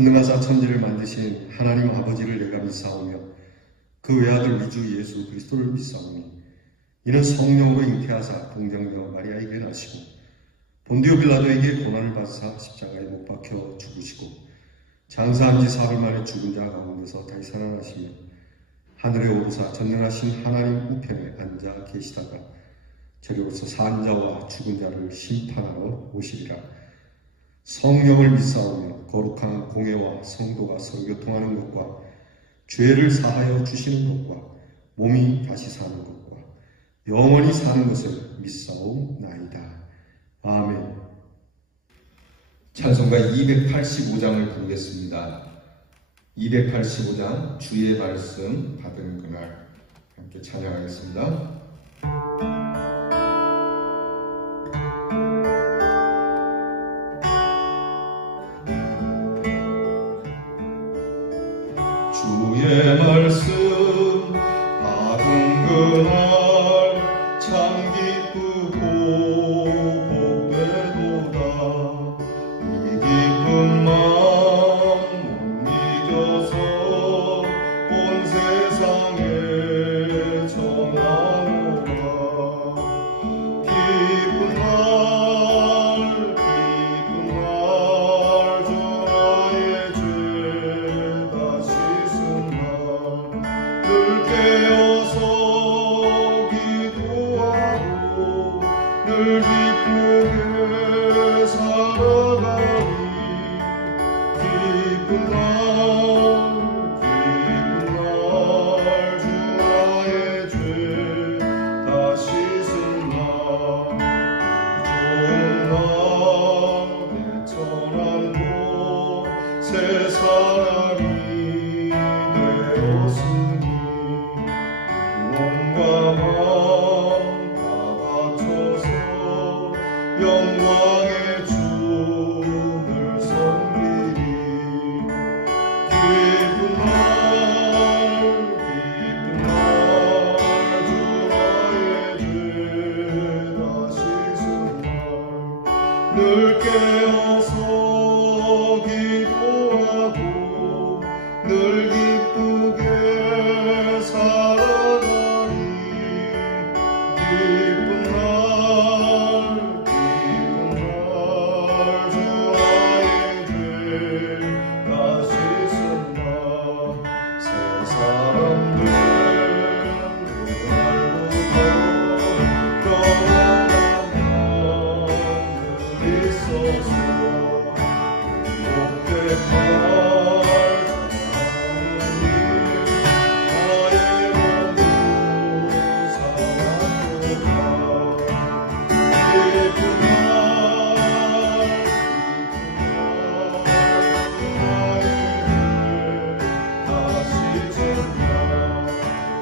전능하사 천지를 만드신 하나님 아버지를 내가 믿사오며 그 외아들 우리 주 예수 그리스도를 믿사오니 이는 성령으로 잉태하사 동정녀 마리아에게 나시고 본디오 빌라도에게 고난을 받으사 십자가에 못 박혀 죽으시고 장사한 지 사흘 만에 죽은 자 가운데서 다시 살아나시며 하늘에 오르사 전능하신 하나님 우편에 앉아 계시다가 저리로서 산 자와 죽은 자를 심판하러 오시리라. 성령을 믿사오며 거룩한 공회와 성도가 서로 교통하는 것과 죄를 사하여 주시는 것과 몸이 다시 사는 것과 영원히 사는 것을 믿사옵나이다. 아멘. 찬송가 285장을 부르겠습니다. 285장 주의 말씀 받은 그날 함께 찬양하겠습니다. 주의 말씀 받은 그날 참 기쁘고 복되도다. 이 기쁨만 못 잊어서 온 세상에 전하노라. 기쁜 날 주 나의 죄 다시 늘 깨어서 기도하고 늘 기쁘게 살아가니 기쁜 날 주 나의 죄 다 씻은 날 좋은 날 대천한 곳 새 사람이 되었으니 구원과 마음 다 바쳐서 영광의 주를 섬기리. 기쁜 날 주 나의 죄 다 씻은 날 늘 깨어서 기도하고 늘 기쁘게 살아가니 기쁜 날 주 나의 죄 다 씻은 날 새 사람 된 그날부터 영원한 늘 있어서 복된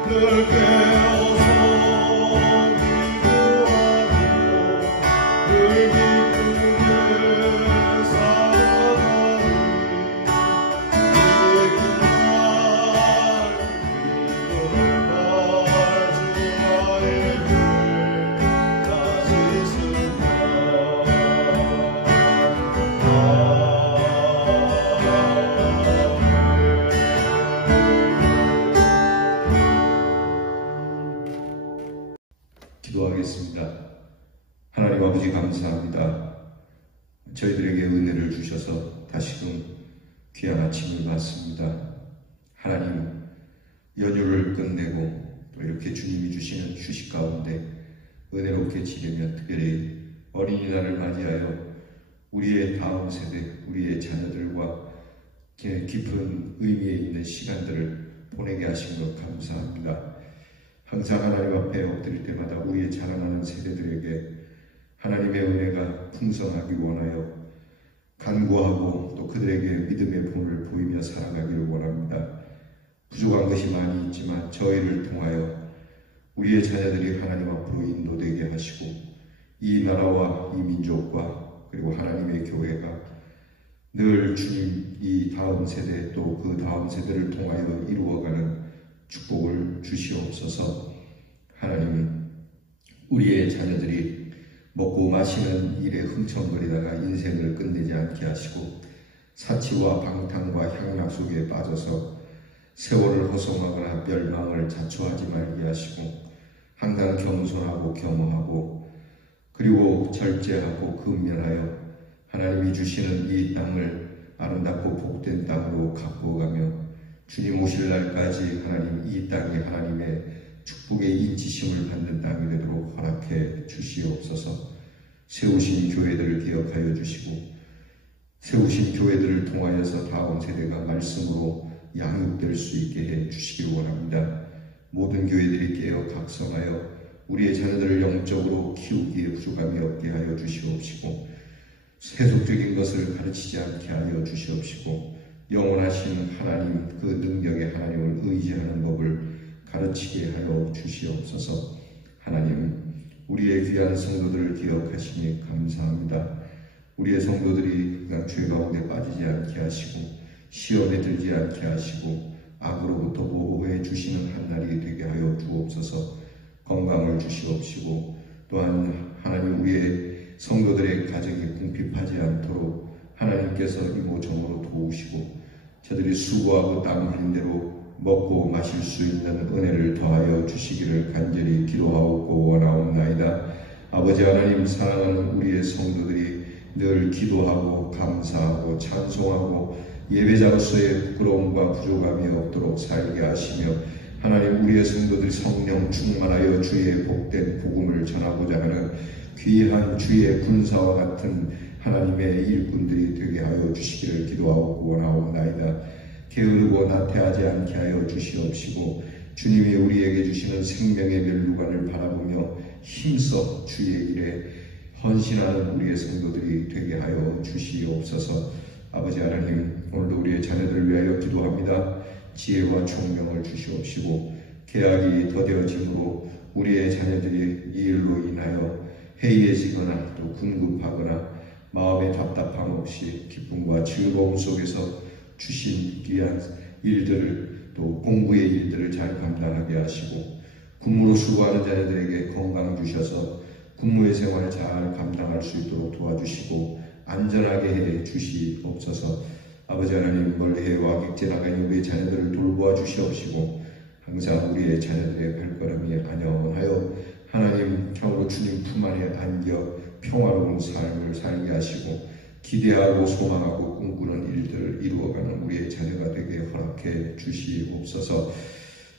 늘 깨어서 기도하고 늘 기쁘게 살아가니 기쁜 날 주 나의 죄 다 씻은 기도하겠습니다. 하나님 아버지 감사합니다. 저희들에게 은혜를 주셔서 다시금 귀한 아침을 맞습니다. 하나님 연휴를 끝내고 또 이렇게 주님이 주시는 휴식 가운데 은혜롭게 지내며 특별히 어린이날을 맞이하여 우리의 다음 세대, 우리의 자녀들과 깊은 의미에 있는 시간들을 보내게 하신 것 감사합니다. 항상 하나님 앞에 엎드릴 때마다 우리의 자라나는 세대들에게 하나님의 은혜가 풍성하기 원하여 간구하고 또 그들에게 믿음의 본을 보이며 살아가기를 원합니다. 부족한 것이 많이 있지만 저희를 통하여 우리의 자녀들이 하나님 앞으로 인도되게 하시고 이 나라와 이 민족과 그리고 하나님의 교회가 늘 주님 이 다음 세대 또 그 다음 세대를 통하여 이루어가는 축복을 주시옵소서. 하나님 우리의 자녀들이 먹고 마시는 일에 흥청거리다가 인생을 끝내지 않게 하시고 사치와 방탕과 향락 속에 빠져서 세월을 허송하거나 멸망을 자초하지 말게 하시고 항상 겸손하고 겸허하고 그리고 절제하고 근면하여 하나님이 주시는 이 땅을 아름답고 복된 땅으로 갖고 가며 주님 오실 날까지 하나님 이 땅이 하나님의 축복의 인치심을 받는 땅이 되도록 허락해 주시옵소서. 세우신 교회들을 기억하여 주시고 세우신 교회들을 통하여서 다음 세대가 말씀으로 양육될 수 있게 해 주시기 원합니다. 모든 교회들이 깨어 각성하여 우리의 자녀들을 영적으로 키우기에 부족함이 없게 하여 주시옵시고 세속적인 것을 가르치지 않게 하여 주시옵시고 영원하신 하나님 그 능력의 하나님을 의지하는 법을 가르치게 하여 주시옵소서. 하나님 우리의 귀한 성도들을 기억하시니 감사합니다. 우리의 성도들이 그냥 죄 가운데 빠지지 않게 하시고 시험에 들지 않게 하시고 악으로부터 보호해 주시는 한날이 되게 하여 주옵소서. 건강을 주시옵시고 또한 하나님 우리의 성도들의 가정이 궁핍하지 않도록 하나님께서 이모저모로 도우시고 저들이 수고하고 땀 흘린 대로 먹고 마실 수 있는 은혜를 더하여 주시기를 간절히 기도하고 원하옵나이다. 아버지 하나님 사랑하는 우리의 성도들이 늘 기도하고 감사하고 찬송하고 예배자로서의 부끄러움과 부족함이 없도록 살게 하시며 하나님 우리의 성도들 성령 충만하여 주의 복된 복음을 전하고자 하는 귀한 주의 군사와 같은 하나님의 일꾼들이 되게 하여 주시기를 기도하고 원하옵나이다. 게으르고 나태하지 않게 하여 주시옵시고 주님이 우리에게 주시는 생명의 멸루관을 바라보며 힘써 주의 일에 헌신하는 우리의 성도들이 되게 하여 주시옵소서. 아버지 하나님 오늘도 우리의 자녀들을 위하여 기도합니다. 지혜와 총명을 주시옵시고 계약이 더뎌짐으로 우리의 자녀들이 이 일로 인하여 해이해지거나 또 궁급하거나 마음의 답답함 없이 기쁨과 즐거움 속에서 주신 귀한 일들을 또 공부의 일들을 잘 감당하게 하시고 군무로 수고하는 자녀들에게 건강 주셔서 군무의 생활을 잘 감당할 수 있도록 도와주시고 안전하게 해 주시옵소서. 아버지 하나님 멀리해 와객제 나가는 우리의 자녀들을 돌보아 주시옵시고 항상 우리의 자녀들의 발걸음이 안녕하여 하나님 참으로 주님 품 안에 안겨 평화로운 삶을 살게 하시고 기대하고 소망하고 꿈꾸는 일들을 이루어가는 우리의 자녀가 되게 허락해 주시옵소서.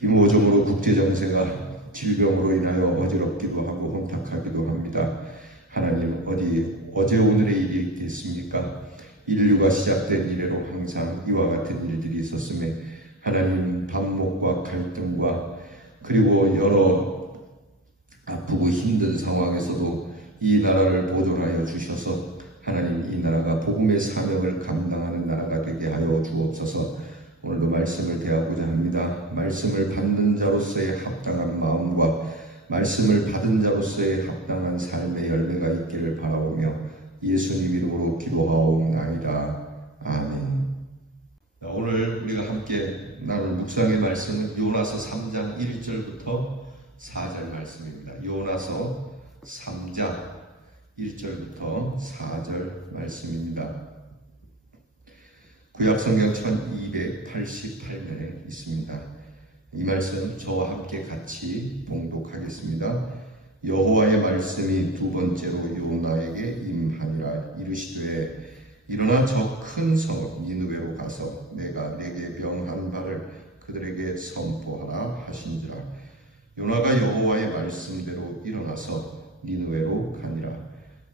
이모저모로 국제정세가 질병으로 인하여 어지럽기도 하고 혼탁하기도 합니다. 하나님 어제 오늘의 일이 있겠습니까? 인류가 시작된 이래로 항상 이와 같은 일들이 있었음에 하나님 반목과 갈등과 그리고 여러 아프고 힘든 상황에서도 이 나라를 보존하여 주셔서 하나님 이 나라가 복음의 사명을 감당하는 나라가 되게 하여 주옵소서. 오늘도 말씀을 대하고자 합니다. 말씀을 받는 자로서의 합당한 마음과 말씀을 받은 자로서의 합당한 삶의 열매가 있기를 바라오며 예수님 이름으로 기도하옵나이다. 아멘. 오늘 우리가 함께 나눌 묵상의 말씀은 요나서 3장 1절부터 4절 말씀입니다. 요나서 3장 1절부터 4절 말씀입니다. 구약성경 1288면에 있습니다. 이 말씀 저와 함께 같이 봉독하겠습니다. 여호와의 말씀이 두 번째로 요나에게 임하니라. 이르시되 일어나 저 큰 성 니느웨로 가서 내가 내게 명한 바를 그들에게 선포하라 하신지라. 요나가 여호와의 말씀대로 일어나서 니느웨로 가니라.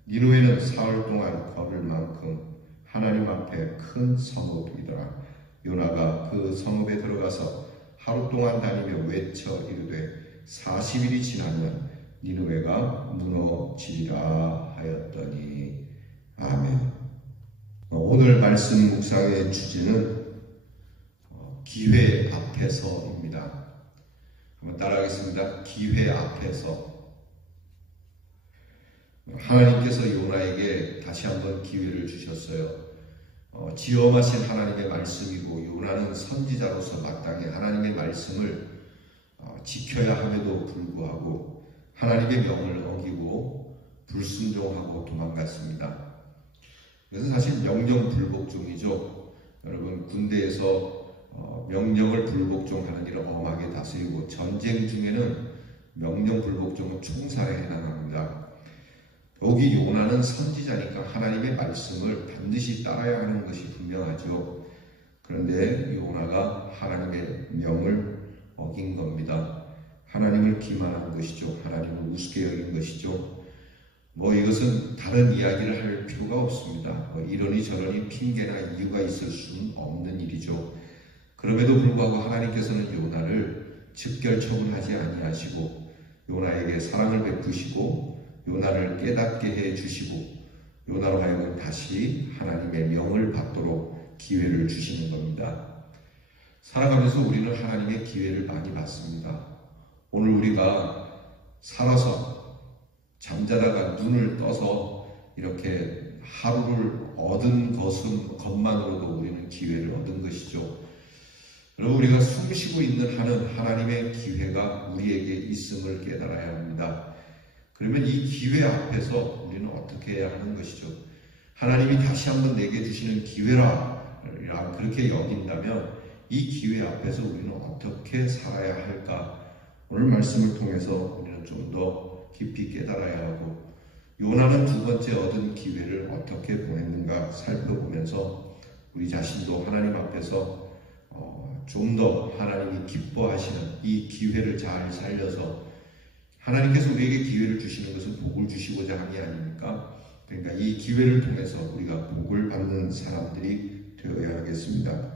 니느웨는 사흘 동안 걸을 만큼 하나님 앞에 큰 성읍이더라. 요나가 그 성읍에 들어가서 하루 동안 다니며 외쳐 이르되 40일이 지나면 니느웨가 무너지리라 하였더니. 아멘. 오늘 말씀 묵상의 주제는 기회 앞에서입니다. 한번 따라하겠습니다. 기회 앞에서. 하나님께서 요나에게 다시 한번 기회를 주셨어요. 지엄하신 하나님의 말씀이고 요나는 선지자로서 마땅히 하나님의 말씀을 지켜야 함에도 불구하고 하나님의 명을 어기고 불순종하고 도망갔습니다. 그래서 사실 명령불복종이죠. 군대에서 명령을 불복종하는 일을 엄하게 다스리고 전쟁 중에는 명령 불복종은 총살에 해당합니다. 더욱이 요나는 선지자니까 하나님의 말씀을 반드시 따라야 하는 것이 분명하죠. 그런데 요나가 하나님의 명을 어긴 겁니다. 하나님을 기만한 것이죠. 하나님을 우습게 여긴 것이죠. 이것은 다른 이야기를 할 필요가 없습니다. 이러니 저러니 핑계나 이유가 있을 수는 없는 일이죠. 그럼에도 불구하고 하나님께서는 요나를 즉결 처분하지 아니하시고 요나에게 사랑을 베푸시고 요나를 깨닫게 해주시고 요나로 하여금 다시 하나님의 명을 받도록 기회를 주시는 겁니다. 살아가면서 우리는 하나님의 기회를 많이 받습니다. 오늘 우리가 살아서 잠자다가 눈을 떠서 이렇게 하루를 얻은 것만으로도 우리는 기회를 얻은 것이죠. 여러분, 우리가 숨쉬고 있는 한은 하나님의 기회가 우리에게 있음을 깨달아야 합니다. 그러면 이 기회 앞에서 우리는 어떻게 해야 하는 것이죠? 하나님이 다시 한번 내게 주시는 기회라 그렇게 여긴다면 이 기회 앞에서 우리는 어떻게 살아야 할까? 오늘 말씀을 통해서 우리는 좀 더 깊이 깨달아야 하고 요나는 두 번째 얻은 기회를 어떻게 보냈는가 살펴보면서 우리 자신도 하나님 앞에서 좀 더 하나님이 기뻐하시는 이 기회를 잘 살려서 하나님께서 우리에게 기회를 주시는 것은 복을 주시고자 함이 아닙니까? 그러니까 이 기회를 통해서 우리가 복을 받는 사람들이 되어야 하겠습니다.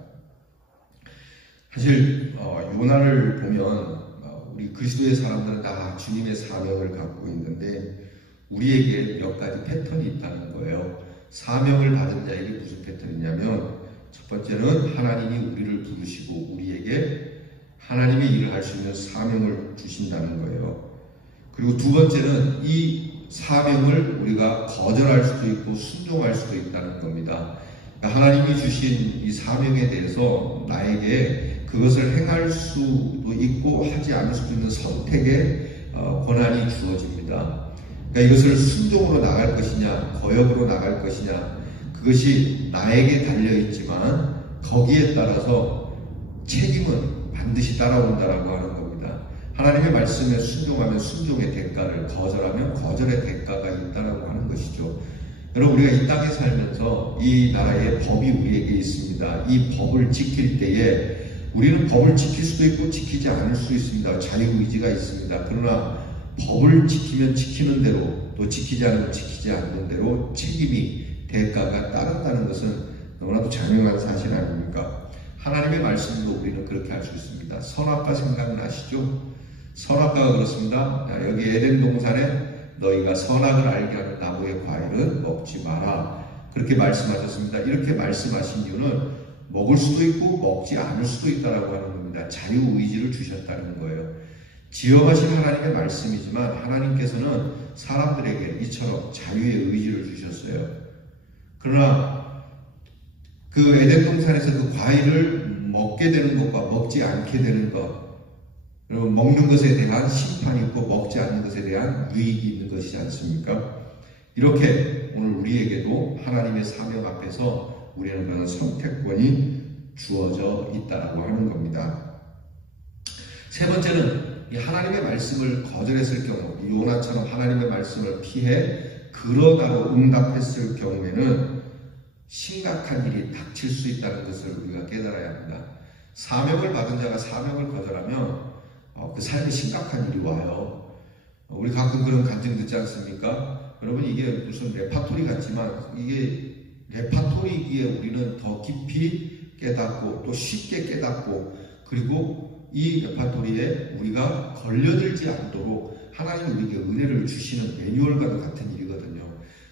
사실 요나를 보면 우리 그리스도의 사람들은 다 주님의 사명을 갖고 있는데 우리에게 몇 가지 패턴이 있다는 거예요. 사명을 받은 자에게 무슨 패턴이냐면 첫 번째는 하나님이 우리를 부르시고 우리에게 하나님의 일을 할 수 있는 사명을 주신다는 거예요. 그리고 두 번째는 이 사명을 우리가 거절할 수도 있고 순종할 수도 있다는 겁니다. 그러니까 하나님이 주신 이 사명에 대해서 나에게 그것을 행할 수도 있고 하지 않을 수도 있는 선택의 권한이 주어집니다. 그러니까 이것을 순종으로 나갈 것이냐 거역으로 나갈 것이냐 그것이 나에게 달려있지만 거기에 따라서 책임은 반드시 따라온다라고 하는 겁니다. 하나님의 말씀에 순종하면 순종의 대가를, 거절하면 거절의 대가가 있다라고 하는 것이죠. 여러분, 우리가 이 땅에 살면서 이 나라의 법이 우리에게 있습니다. 이 법을 지킬 때에 우리는 법을 지킬 수도 있고 지키지 않을 수 있습니다. 자유의지가 있습니다. 그러나 법을 지키면 지키는 대로 또 지키지 않으면 지키지 않는 대로 책임이 대가가 따른다는 것은 너무나도 자명한 사실 아닙니까? 하나님의 말씀도 우리는 그렇게 할 수 있습니다. 선악과 생각나시죠? 선악과가 그렇습니다. 여기 에덴 동산에 너희가 선악을 알게 하는 나무의 과일은 먹지 마라. 그렇게 말씀하셨습니다. 이렇게 말씀하신 이유는 먹을 수도 있고 먹지 않을 수도 있다라고 하는 겁니다. 자유의지를 주셨다는 거예요. 지엄하신 하나님의 말씀이지만 하나님께서는 사람들에게 이처럼 자유의 의지를 주셨어요. 그러나 그 에덴 동산에서 그 과일을 먹게 되는 것과 먹지 않게 되는 것, 그리고 먹는 것에 대한 심판이 있고 먹지 않는 것에 대한 유익이 있는 것이지 않습니까? 이렇게 오늘 우리에게도 하나님의 사명 앞에서 우리는 그런 선택권이 주어져 있다라고 하는 겁니다. 세 번째는 이 하나님의 말씀을 거절했을 경우, 요나처럼 하나님의 말씀을 피해 그러다로 응답했을 경우에는 심각한 일이 닥칠 수 있다는 것을 우리가 깨달아야 합니다. 사명을 받은 자가 사명을 거절하면 그 삶에 심각한 일이 와요. 우리 가끔 그런 간증 듣지 않습니까? 여러분, 이게 무슨 레파토리 같지만 이게 레파토리기에 우리는 더 깊이 깨닫고 또 쉽게 깨닫고 그리고 이 레파토리에 우리가 걸려들지 않도록 하나님이 우리에게 은혜를 주시는 매뉴얼과도 같은 일이거든요.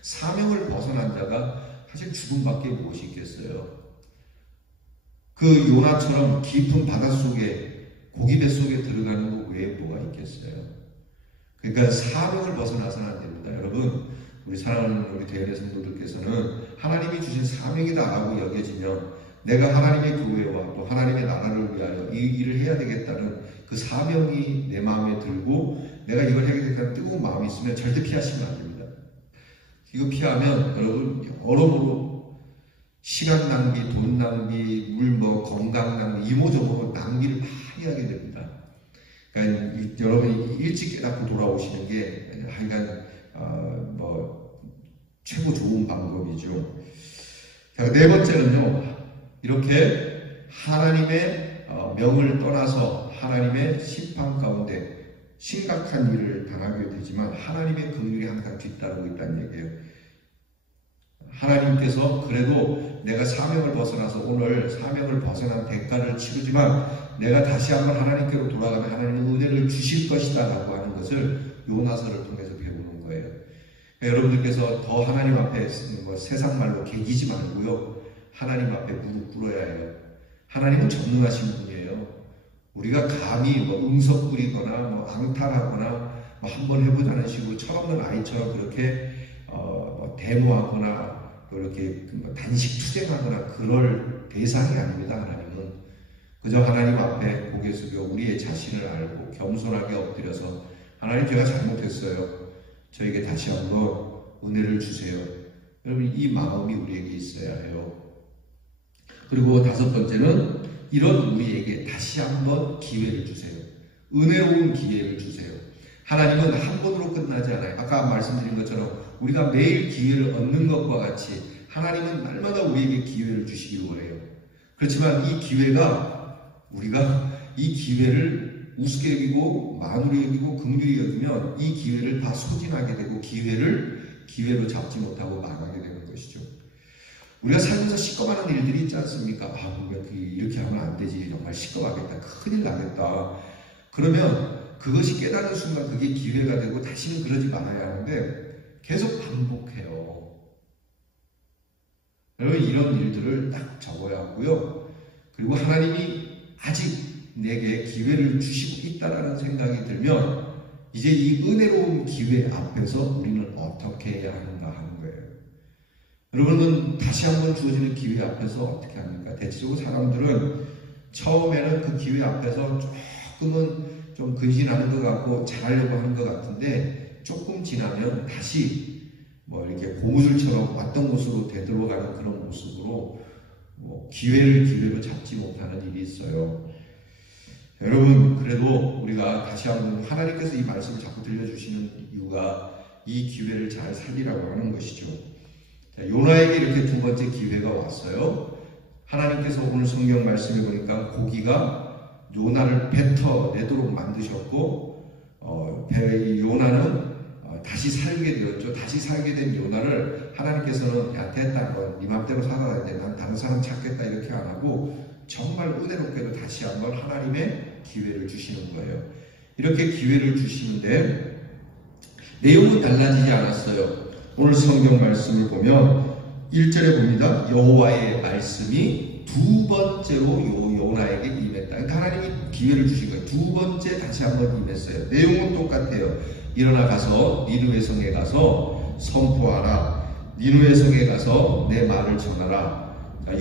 사명을 벗어난 자가 사실 죽음밖에 무엇이 있겠어요. 그 요나처럼 깊은 바닷속에 고기 뱃속에 들어가는 것 외에 뭐가 있겠어요. 그러니까 사명을 벗어나서는 안 됩니다. 여러분, 우리 사랑하는 우리 대연의 성도들께서는 하나님이 주신 사명이다라고 여겨지면 내가 하나님의 교회와 또 하나님의 나라를 위하여 이 일을 해야 되겠다는 그 사명이 내 마음에 들고 내가 이걸 해야 되겠다는 뜨거운 마음이 있으면 절대 피하시면 안 됩니다. 이거 피하면 여러분 여러모로 시간 낭비, 돈 낭비, 물 건강 낭비, 이모저모 낭비를 많이 하게 됩니다. 그러니까 여러분이 일찍 깨닫고 돌아오시는 게 하여간 최고 좋은 방법이죠. 자, 네 번째는요, 이렇게 하나님의 명을 떠나서 하나님의 심판 가운데 심각한 일을 당하게 되지만 하나님의 긍휼이 항상 뒤따르고 있다는 얘기예요. 하나님께서 그래도 내가 사명을 벗어나서 오늘 사명을 벗어난 대가를 치르지만 내가 다시 한번 하나님께로 돌아가면 하나님은 은혜를 주실 것이다 라고 하는 것을 요나서를 통해서 배우는 거예요. 여러분들께서 더 하나님 앞에 세상 말로 개기지 말고요, 하나님 앞에 무릎 꿇어야 해요. 하나님은 전능하신 분이에요. 우리가 감히 응석 부리거나 앙탈하거나 한번 해보자는 식으로 철없는 아이처럼 그렇게 데모하거나 이렇게 단식 투쟁하거나 그럴 대상이 아닙니다. 하나님은 그저 하나님 앞에 고개 숙여 우리의 자신을 알고 겸손하게 엎드려서 하나님, 제가 잘못했어요. 저에게 다시 한번 은혜를 주세요. 여러분, 이 마음이 우리에게 있어야 해요. 그리고 다섯 번째는 이런 우리에게 다시 한번 기회를 주세요. 은혜로운 기회를 주세요. 하나님은 한 번으로 끝나지 않아요. 아까 말씀드린 것처럼 우리가 매일 기회를 얻는 것과 같이 하나님은 날마다 우리에게 기회를 주시기로 해요. 그렇지만 이 기회가 우리가 이 기회를 우습게 여기고 만으로 여기고 긍휼히 여기면 이 기회를 다 소진하게 되고 기회로 잡지 못하고 나가게 되는 것이죠. 우리가 살면서 시꺼먼 일들이 있지 않습니까? 우리가 이렇게 하면 안 되지. 정말 시꺼하겠다. 큰일 나겠다. 그러면 그것이 깨닫는 순간 그게 기회가 되고 다시는 그러지 말아야 하는데 계속 반복해요. 여러분, 이런 일들을 딱 적어야 하고요. 그리고 하나님이 아직 내게 기회를 주시고 있다라는 생각이 들면 이제 이 은혜로운 기회 앞에서 우리는 어떻게 해야 하는가 하는 거예요. 여러분은 다시 한번 주어지는 기회 앞에서 어떻게 합니까? 대체적으로 사람들은 처음에는 그 기회 앞에서 조금은 좀 근신하는 것 같고 잘하려고 하는 것 같은데 조금 지나면 다시 이렇게 고무줄처럼 왔던 곳으로 되돌아가는 그런 모습으로 기회를 기회로 잡지 못하는 일이 있어요. 여러분, 그래도 우리가 다시 한번 하나님께서 이 말씀을 자꾸 들려주시는 이유가 이 기회를 잘 살리라고 하는 것이죠. 자, 요나에게 이렇게 두 번째 기회가 왔어요. 하나님께서 오늘 성경 말씀에 보니까 고기가 요나를 뱉어내도록 만드셨고 요나는 다시 살게 되었죠. 다시 살게 된 요나를 하나님께서는 야, 됐다, 네 맘대로 살아야 돼, 난 다른 사람 찾겠다 이렇게 안 하고 정말 은혜롭게도 다시 한번 하나님의 기회를 주시는 거예요. 이렇게 기회를 주시는데 내용은 달라지지 않았어요. 오늘 성경 말씀을 보면 1절에 봅니다. 여호와의 말씀이 두 번째로 요나에게 임했다. 그러니까 하나님이 기회를 주신 거예요. 두 번째 다시 한번 임했어요. 내용은 똑같아요. 일어나 가서 니느웨 성에 가서 선포하라. 니느웨 성에 가서 내 말을 전하라.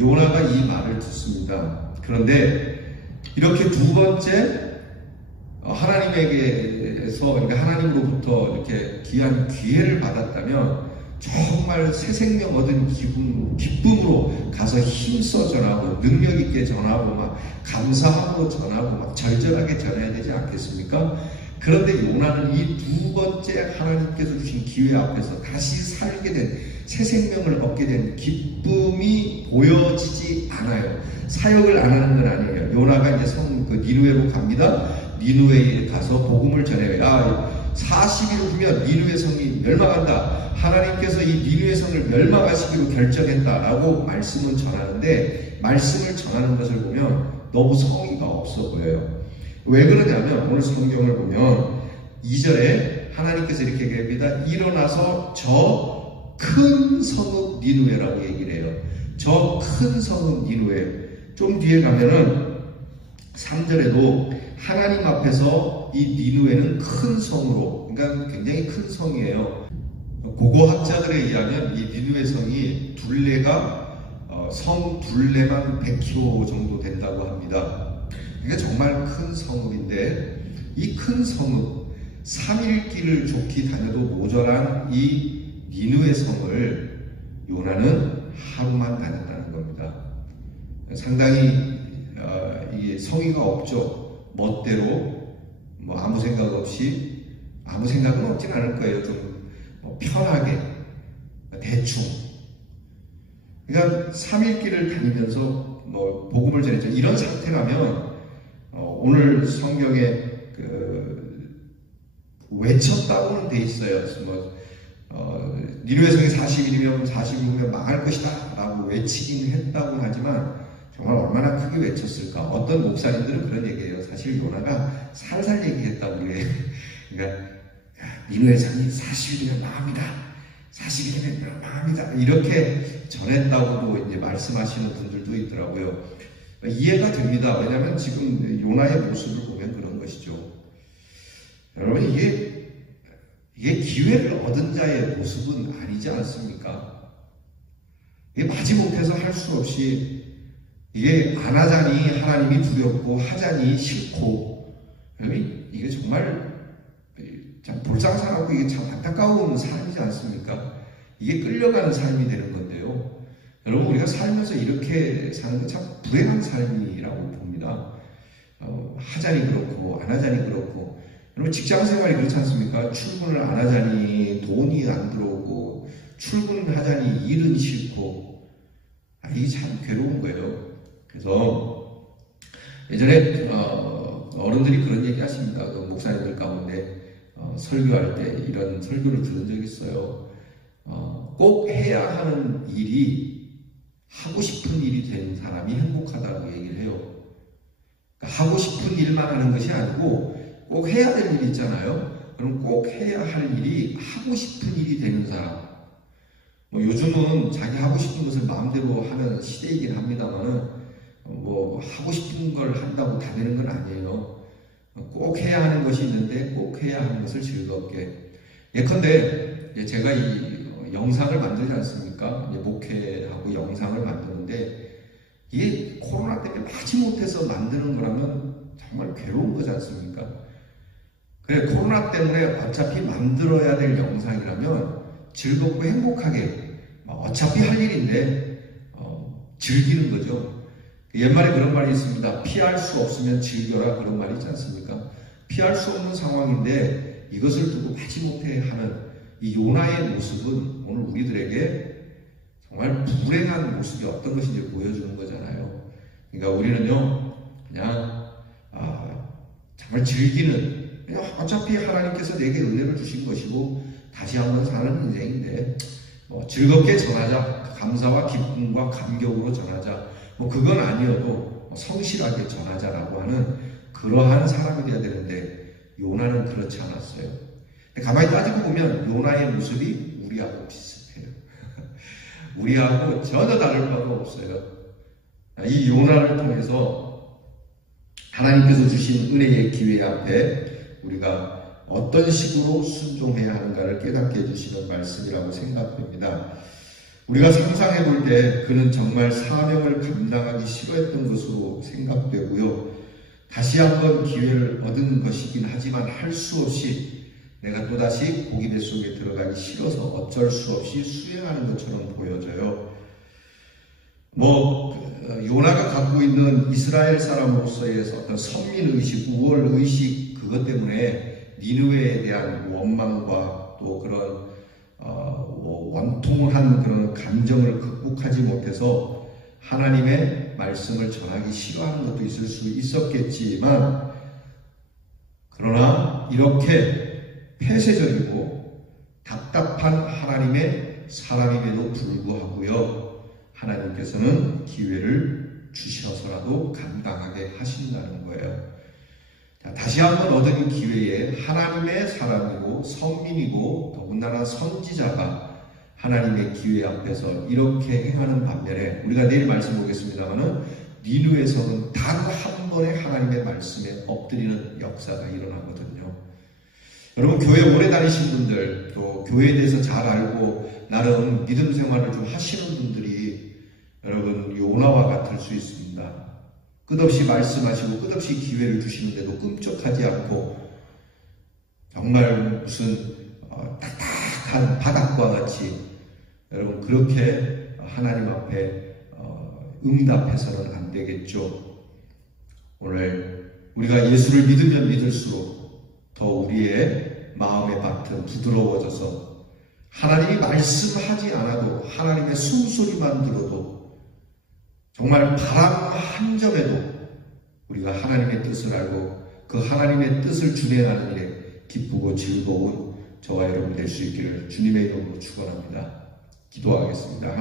요나가 이 말을 듣습니다. 그런데 이렇게 두 번째 하나님에게서, 그러니까 하나님으로부터 이렇게 귀한 기회를 받았다면 정말 새 생명 얻은 기쁨으로 가서 힘써 전하고 능력 있게 전하고 막 감사함으로 전하고 막 절절하게 전해야 되지 않겠습니까? 그런데 요나는 이 두 번째 하나님께서 주신 기회 앞에서 다시 살게 된 새 생명을 얻게 된 기쁨이 보여지지 않아요. 사역을 안 하는 건 아니에요. 요나가 이제 니느웨로 갑니다. 니느웨에 가서 복음을 전해요. 40일 후면 니느웨 성이 멸망한다. 하나님께서 이 니느웨 성을 멸망하시기로 결정했다라고 말씀을 전하는데, 말씀을 전하는 것을 보면 너무 성의가 없어 보여요. 왜 그러냐면 오늘 성경을 보면 2절에 하나님께서 이렇게 얘기합니다. 일어나서 저 큰 성읍 니느웨라고 얘기를 해요. 저 큰 성읍 니느웨. 좀 뒤에 가면은 3절에도 하나님 앞에서 이 니느웨는 큰 성으로, 그러니까 굉장히 큰 성이에요. 고고학자들에 의하면 이 니느웨 성이 둘레가 성 둘레만 100km 정도 된다고 합니다. 이게 정말 큰 성읍인데 이 큰 성읍 3일 길을 좋게 다녀도 모자란 이 니느웨 성을 요나는 하루만 다녔다는 겁니다. 상당히 이게 성의가 없죠. 멋대로 뭐 아무 생각 없이, 아무 생각은 없진 않을 거예요. 좀뭐 편하게 대충. 그러니까 3일길을 다니면서 뭐 복음을 전했죠. 이런 상태라면 오늘 성경에 외쳤다고는 돼 있어요. 니느웨 성이 40일이면 40일이면 망할 것이다 라고 외치긴 했다고 하지만 정말 얼마나 크게 외쳤을까. 어떤 목사님들은 그런 얘기해요. 사실 요나가 살살 얘기했다고 그래요. 그러니까 니느웨 성이 40일이면 망합니다. 40일이면 망합니다. 이렇게 전했다고도 이제 말씀하시는 분들도 있더라고요. 이해가 됩니다. 왜냐하면 지금 요나의 모습을 보면 그런 것이죠. 여러분, 이게 기회를 얻은 자의 모습은 아니지 않습니까? 이게 마지못해서 할 수 없이, 이게 안 하자니 하나님이 두렵고 하자니 싫고, 이게 정말 참 볼상사하고 이게 참 안타까운 삶이지 않습니까? 이게 끌려가는 삶이 되는 건데요. 여러분, 우리가 살면서 이렇게 사는 건 참 불행한 삶이라고 봅니다. 하자니 그렇고 안 하자니 그렇고. 여러분, 직장생활이 그렇지 않습니까? 출근을 안 하자니 돈이 안 들어오고, 출근하자니 일은 싫고, 이게 참 괴로운 거예요. 그래서 예전에 어른들이 그런 얘기 하십니다. 목사님들 가운데 설교할 때 이런 설교를 들은 적이 있어요. 꼭 해야 하는 일이 하고 싶은 일이 된 사람이 행복하다고 얘기를 해요. 그러니까 하고 싶은 일만 하는 것이 아니고 꼭 해야 될 일이 있잖아요. 그럼 꼭 해야 할 일이 하고 싶은 일이 되는 사람. 요즘은 자기 하고 싶은 것을 마음대로 하는 시대이긴 합니다만은 하고 싶은 걸 한다고 다 되는 건 아니에요. 꼭 해야 하는 것이 있는데 꼭 해야 하는 것을 즐겁게. 예컨대 제가 이 영상을 만들지 않습니까? 목회하고 영상을 만드는데 이게 코로나 때문에 마지못해서 만드는 거라면 정말 괴로운 거지 않습니까? 그래, 코로나 때문에 어차피 만들어야 될 영상이라면 즐겁고 행복하게, 어차피 할 일인데 즐기는 거죠. 옛말에 그런 말이 있습니다. 피할 수 없으면 즐겨라, 그런 말이 있지 않습니까? 피할 수 없는 상황인데 이것을 두고 마지못해 하는 이 요나의 모습은 오늘 우리들에게 정말 불행한 모습이 어떤 것인지 보여주는 거잖아요. 그러니까 우리는요, 그냥 정말 즐기는, 그냥 어차피 하나님께서 내게 은혜를 주신 것이고 다시 한번 사는 인생인데 즐겁게 전하자, 감사와 기쁨과 감격으로 전하자, 그건 아니어도 성실하게 전하자라고 하는 그러한 사람이 되어야 되는데 요나는 그렇지 않았어요. 가만히 따지고 보면 요나의 모습이 우리하고 비슷해요. 우리하고 전혀 다를 바가 없어요. 이 요나를 통해서 하나님께서 주신 은혜의 기회 앞에 우리가 어떤 식으로 순종해야 하는가를 깨닫게 해주시는 말씀이라고 생각됩니다. 우리가 상상해 볼 때 그는 정말 사명을 감당하기 싫어했던 것으로 생각되고요. 다시 한번 기회를 얻은 것이긴 하지만 할 수 없이 내가 또다시 고기 뱃속에 들어가기 싫어서 어쩔 수 없이 수행하는 것처럼 보여져요. 요나가 갖고 있는 이스라엘 사람으로서의 어떤 선민의식, 우월의식, 그것 때문에 니느웨에 대한 원망과 또 그런 원통한 그런 감정을 극복하지 못해서 하나님의 말씀을 전하기 싫어하는 것도 있을 수 있었겠지만, 그러나 이렇게 폐쇄적이고 답답한 하나님의 사람임에도 불구하고요, 하나님께서는 기회를 주셔서라도 감당하게 하신다는 거예요. 다시 한번 얻은 기회에 하나님의 사람이고 선민이고 더군다나 선지자가 하나님의 기회 앞에서 이렇게 행하는 반면에, 우리가 내일 말씀 보겠습니다만은 니느웨 성은 단 한 번의 하나님의 말씀에 엎드리는 역사가 일어나거든요. 여러분, 교회 오래 다니신 분들, 또 교회에 대해서 잘 알고 나름 믿음 생활을 좀 하시는 분들이 여러분 요나와 같을 수 있습니다. 끝없이 말씀하시고 끝없이 기회를 주시는데도 끔찍하지 않고 정말 무슨 딱딱한 바닥과 같이 여러분 그렇게 하나님 앞에 응답해서는 안 되겠죠. 오늘 우리가 예수를 믿으면 믿을수록 더 우리의 마음의 밭은 부드러워져서 하나님이 말씀하지 않아도 하나님의 숨소리만 들어도 정말 바람 한 점에도 우리가 하나님의 뜻을 알고 그 하나님의 뜻을 준행하는 일에 기쁘고 즐거운 저와 여러분 될 수 있기를 주님의 이름으로 축원합니다. 기도하겠습니다.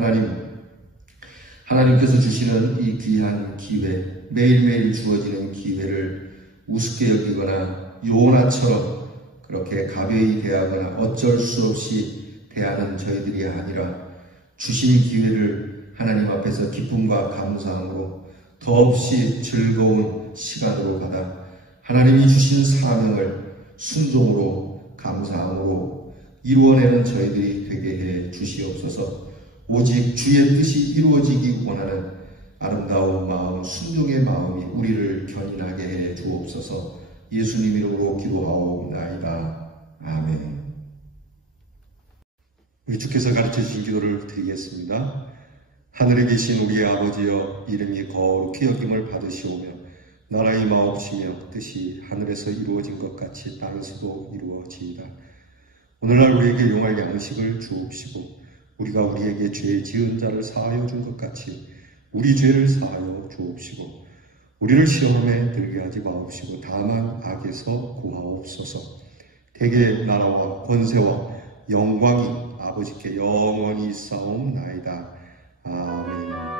하나님께서 주시는 이 귀한 기회, 매일매일 주어지는 기회를 우습게 여기거나 요나처럼 그렇게 가벼이 대하거나 어쩔 수 없이 대하는 저희들이 아니라 주신 기회를 하나님 앞에서 기쁨과 감사함으로 더없이 즐거운 시간으로 가다 하나님이 주신 사명을 순종으로 감사함으로 이루어내는 저희들이 되게 해 주시옵소서. 오직 주의 뜻이 이루어지기 원하는 아름다운 마음, 순종의 마음이 우리를 견인하게 해 주옵소서. 예수님 이름으로 기도하옵나이다. 아멘. 우리 주께서 가르쳐 주신 기도를 드리겠습니다. 하늘에 계신 우리의 아버지여, 이름이 거룩히 여김을 받으시오며 나라의 마옵시며 뜻이 하늘에서 이루어진 것 같이 땅에서도 이루어지이다. 오늘날 우리에게 용할 양식을 주옵시고 우리가 우리에게 죄 지은 자를 사하여 준 것 같이 우리 죄를 사하여 주옵시고 우리를 시험에 들게 하지 마옵시고 다만 악에서 구하옵소서. 대개 나라와 권세와 영광이 아버지께 영원히 있사옵나이다. 아멘.